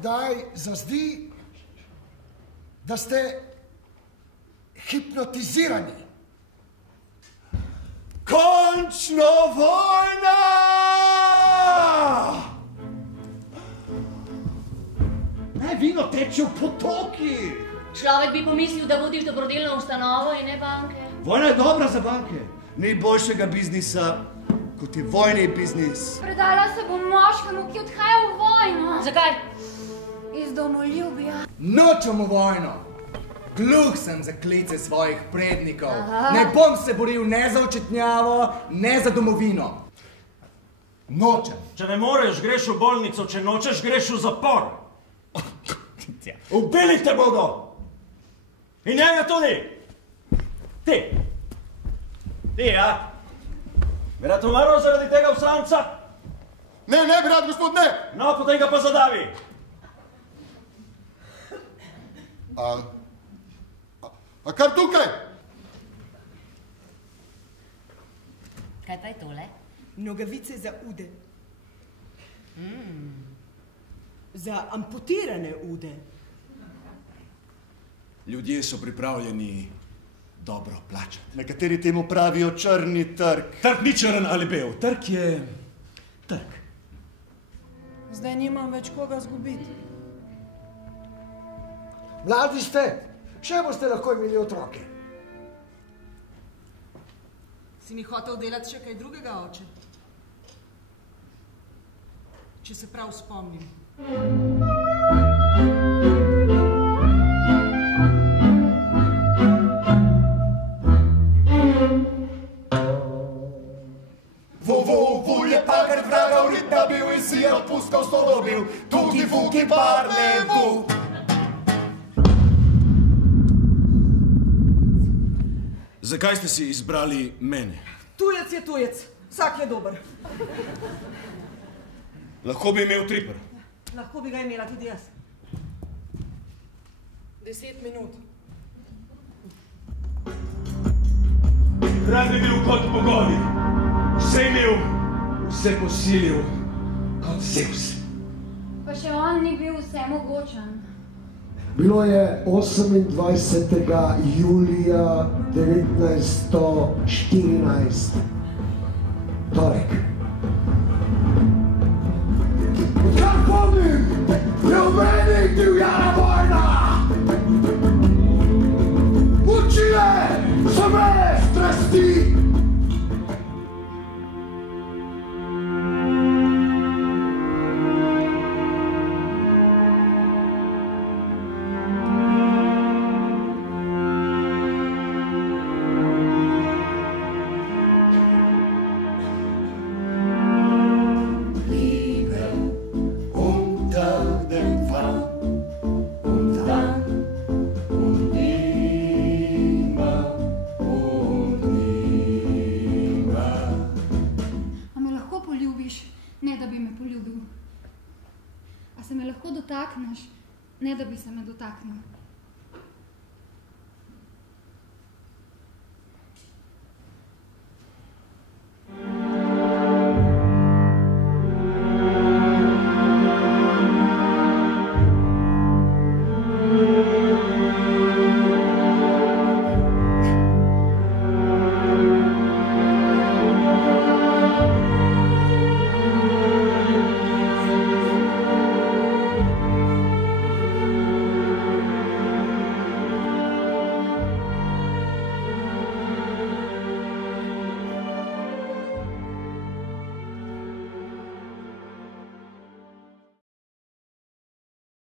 kdaj zazdi, da ste hipnotizirani? Končno vojna! Ne, vino teče v potoki. Človek bi pomislil, da vodiš dobrodelno ustanovo in ne banke. Vojna je dobra za banke. Ni boljšega biznisa, kot je vojni biznis. Predala se bom moškemu, ki odhaja v vojno. Zakaj? Iz domoljubja. Nočem v vojno. Gluh sem za klice svojih prednikov. Ne bom se boril ne za očetnjavo, ne za domovino. Nočem. Če ne moreš, greš v bolnico, če nočeš, greš v zapor. Ubili te bodo. In njega tudi. Ti. Ti, ja? Bi rad umrl zaradi tega usranca? Ne, ne, bi rad, gospod, ne. No, potem ga pa zadavi. A kar tukaj? Kaj pa je tole? Nogavice za ude. Za amputirane ude. Ljudje so pripravljeni dobro plačati. Nekateri temu pravijo črni trg. Trg ni črn ali bel, trg je trg. Zdaj nimam več koga zgubiti. Mladi ste, še boste lahko imeli otroke. Si mi hotel delati še kaj drugega, oče? Če se prav spomnim. Vul je pakar vraga vritna bil in si je odpuskal sto dobil. Tugi vugi parne vu. Zakaj ste si izbrali mene? Tujec je tujec, vsak je dober. Lahko bi imel triper. Lahko bi ga imela tudi jaz. 10 minut. Rad bi bil kot bogovi. Vse imel, vse posilil, kot Zeus. Pa še on ni bil vsemogočen. Bilo je 28. julija 1914, torek. Odkar pomnim, je v meni divjana vojna. Učile so mene strasti. A se me lahko dotakneš, ne da bi se me dotaknil?